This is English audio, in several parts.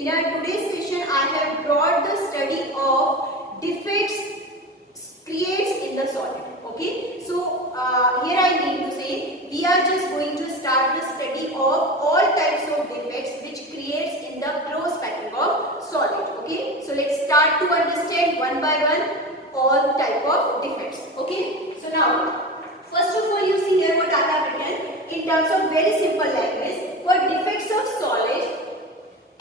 In our today's session, I have brought the study of defects creates in the solid. Okay, so here I need to say we are just going to start the study of all types of defects which creates in the close packing of solid. Okay, so let's start to understand one by one all type of defects. Okay, so now first of all you see here what I have written in terms of very simple language. For defects of solid,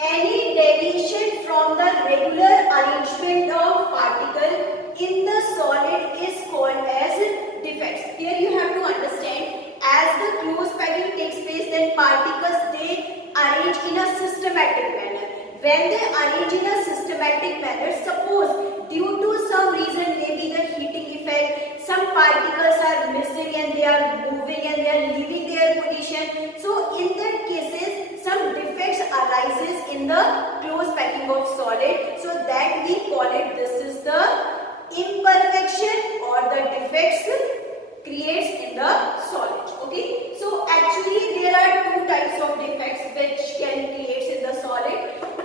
any deviation from the regular arrangement of particle in the solid is called as defects. Here you have to understand, as the close packing takes place, then particles they arrange in a systematic manner. When they arrange in a systematic manner, suppose due to some reason, maybe the heating effect, some particles are missing and they are moving and they are leaving their position. So in that cases, some defects arises in the close packing of solid. So that we call it, this is the imperfection or the defects creates in the solid. Okay, so actually there are two types of defects which can create in the solid.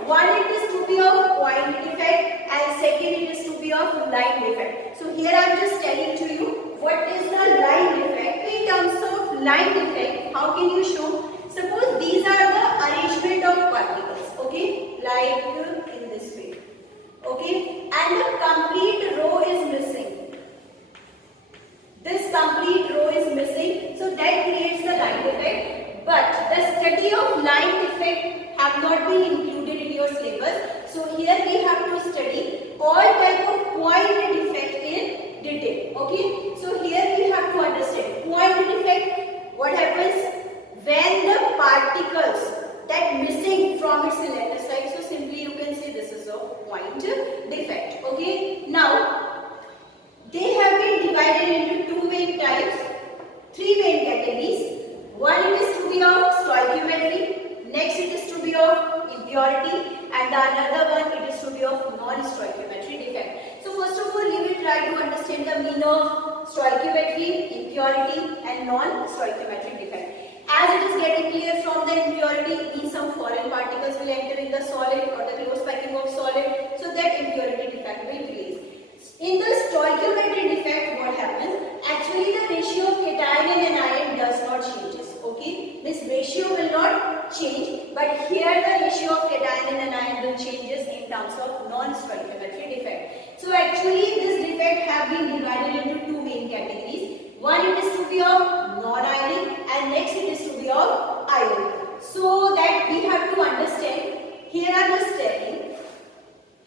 One, it is to be of point defect, and second it is to be of line defect. So here I am just telling to you what is the line defect. In terms of line defect, how can you show? Suppose these are the arrangement of particles, okay, like in this way, okay, and the complete row is missing. This complete row is missing, so that creates the line defect. But the study of line defect have not been included in your syllabus. So here we have to study all type of point defect in detail. Okay. So here we have to understand point defect. What happens when the particles that missing from its cylinder side? So simply you can say this is a point defect. Okay. Now they have been divided into two main types, three main categories. One, it is to be of stoichiometry, next it is to be of impurity, and the another one it is to be of non-stoichiometry defect. So first of all, you will try to understand the meaning of stoichiometry, impurity and non-stoichiometry defect. As it is getting clear from the impurity, means some foreign particles will enter in the solid or the close packing of solid, so that impurity defect will create. In the stoichiometry defect, what happens? Actually, the ratio of cation and anion does not change. Okay, this ratio will not change, but here the ratio of cation and anion will changes in terms of non-stoichiometry defect. So actually, this defect have been divided into two main categories. One, it is to be of non-ionic, and next it is to be of ionic. So that we have to understand. Here I am just telling.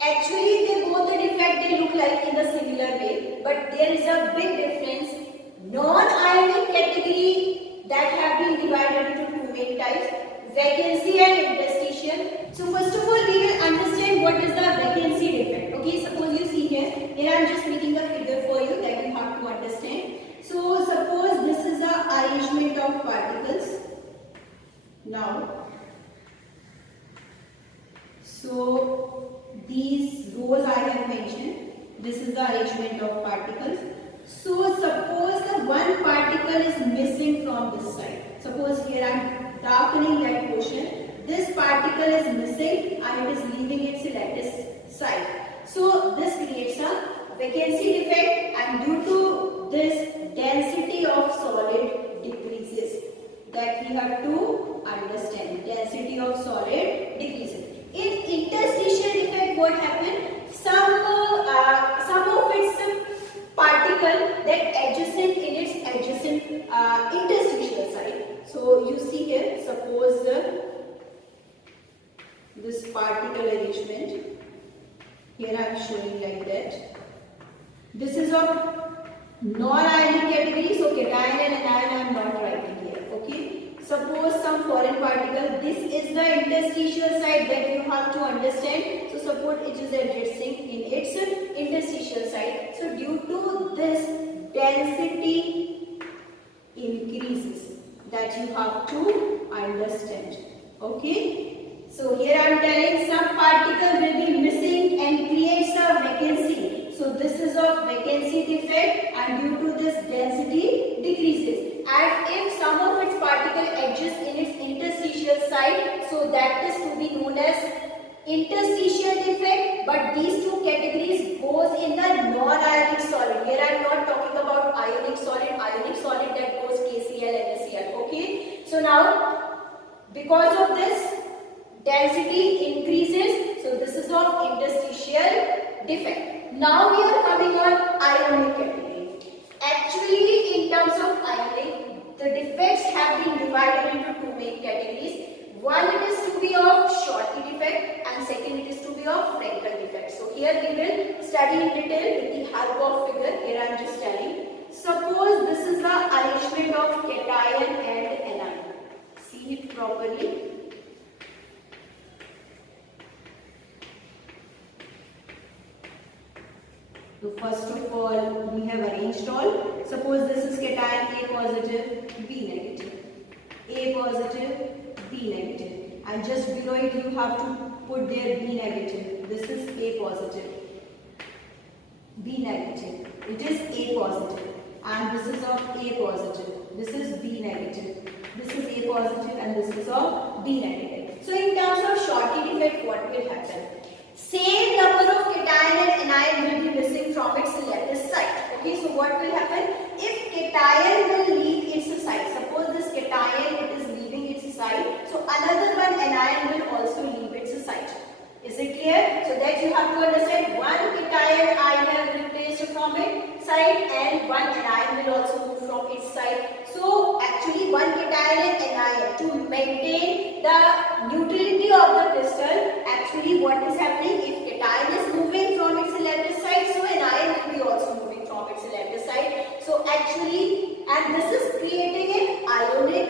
Actually, they both the defect they look like in the similar way, but there is a big difference. Non-ionic category that have been divided into two main types, vacancy and interstitial. So first of all, we will understand what is the vacancy defect. Okay, suppose you see here I am just making a figure for you that you have to understand. So suppose this is the arrangement of particles. Now, so these rows I have mentioned, this is the arrangement of particles. So suppose the one particle is missing from this side. Suppose here I am darkening that portion. This particle is missing and it is leaving its lattice side. So this creates a vacancy defect, and due to this density of solid decreases. That we have to understand. Density of solid decreases. In interstitial defect, what happened? Some of its particle that adjacent in its adjacent interstitial side. So you see here, suppose this particle arrangement. Here I am showing like that. This is of non-ionic category, so cation and anion I am not writing here. Okay. Suppose some foreign particle, this is the interstitial side that you have to understand. So suppose it is adjacent in its interstitial side. So due to this, density increases. That you have to understand. Okay. So here I am telling some particle will be missing and creates a vacancy. So this is of vacancy defect, and due to this density decreases. And if some of its particle adjusts in its interstitial side, so that is to be known as interstitial defect, but these two categories goes in the non-ionic solid. Here I am not talking about ionic solid. Ionic solid that goes KCl, NaCl. Okay. So now, because of this, density increases. So this is of interstitial defect. Now we are coming on ionic category. Actually, in terms of ionic, the defects have been divided into two main categories. One, it is to be of Schottky defect, and second, it is to be of frenkel defect. So here we will study in detail with the help of figure. Here I am just telling. Suppose this is the arrangement of cation and anion. See it properly. So first of all, we have arranged all. Suppose this is cation A positive, B negative. A positive, B negative. And just below it you have to put there B negative. This is A positive, B negative. It is A positive. And this is of A positive. This is B negative. This is A positive and this is of B negative. So in terms of Schottky defect, what will happen? Same number of cation and anion will be missing from its lattice site. Okay, so what will happen? If cation will leave its site, suppose this cation it is leaving its site, so another one anion will also leave its site. Is it clear? So that you have to understand, one cation I have replaced from its side and one anion will also move from its side. So actually one cation and anion to maintain the neutrality of the crystal, actually what is happening, if cation is moving from its lattice side, so anion will be also moving from its lattice side. So actually, and this is creating an ionic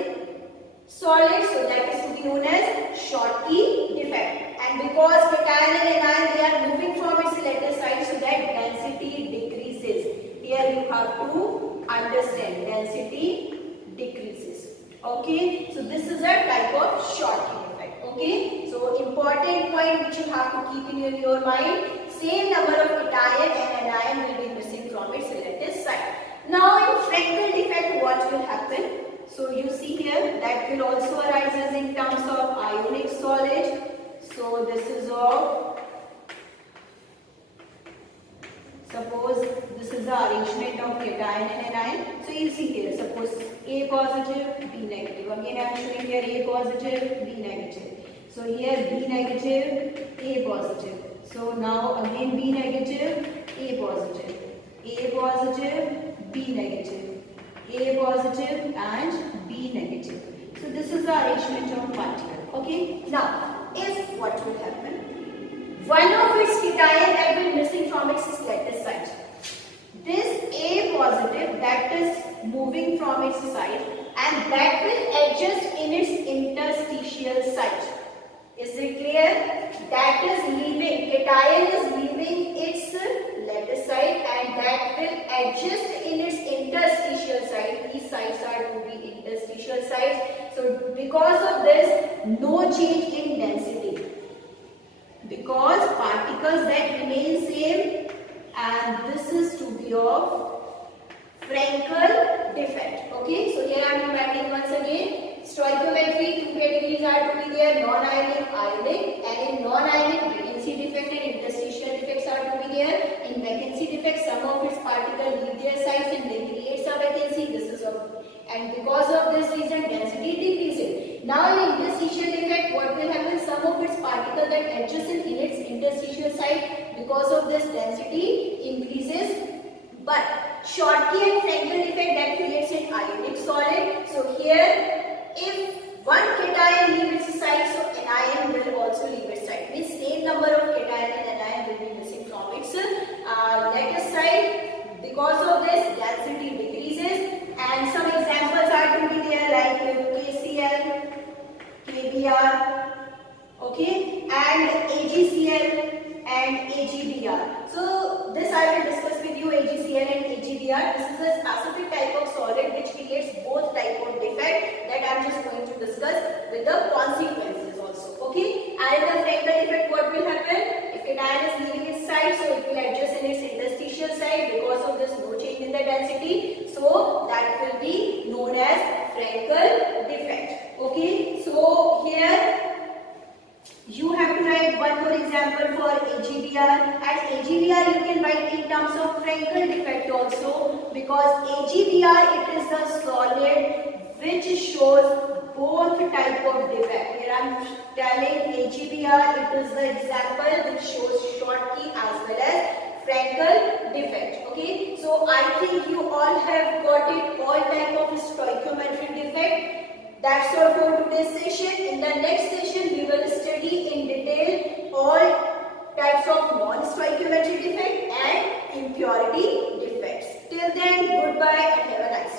solid, so that is to be known as Schottky defect. And because cation and anion they are moving from its lattice side, so that density decreases. Here you have to understand, density decreases. Okay, so this is a type of Schottky defect. Okay, so important point which you have to keep in your mind, same number of cation and anion will be missing from its lattice side. Now in frenkel defect, what will happen? So you see here that will also arises in terms of ionic solid. So this is of, suppose this is the arrangement of cation and anion. So you see here, suppose A positive, B negative. Again I am showing here A positive, B negative. So here B negative, A positive. So now again B negative, A positive. A positive, B negative. A positive and B negative. So this is the arrangement of particle. Okay. Now, if what will happen? One of its cation that will missing from its lattice site. This A positive that is moving from its site and that will adjust in its interstitial site. Is it clear? That is leaving, cation is leaving its lattice site and that will adjust in its interstitial site. These sites are to be interstitial sites. So because of this, no change in density. Because particles that remain same, and this is to be of frenkel defect. Okay, so here I am reminding once again. Stoichiometry, two categories are to be there, non-ionic, ionic, and in non-ionic vacancy defect and interstitial defects are to be there. In vacancy defect, some of its particles leave their sites and they create a vacancy. This is a, and because of this reason, density decreases. Now in interstitial defect, what will happen? Some of its particles that adjust in its interstitial site, because of this density increases. But Schottky and frenkel defect that creates an ionic solid. So here, if one cation leaves its site, so anion will also leave its site. Means same number of cation and anion will be missing from its lattice site. Because of this, density decreases. And some examples are to be there like KCl, KBr, okay, and AgCl and AgBr. So this I will discuss with you, AgCl and AgBr. This is a specific type of solid which creates both type of defect that I am just going to discuss with the consequences also. Okay, and in the frenkel defect, what will happen? If cation is leaving its site, so it will adjust in its interstitial site. Because of this, no change in the density. So that will be known as frenkel defect. Okay, so here you have to write one AGVR you can write in terms of frenkel defect also, because AGVR it is the solid which shows both type of defect. Here I am telling AGVR, it is the example which shows Schottky as well as frenkel defect. Okay, so I think you all have got it, all type of stoichiometric defect. That's all for today's session. In the next session we will study in detail all types of non-stoichiometric defect and impurity defects. Till then, goodbye and have a nice day.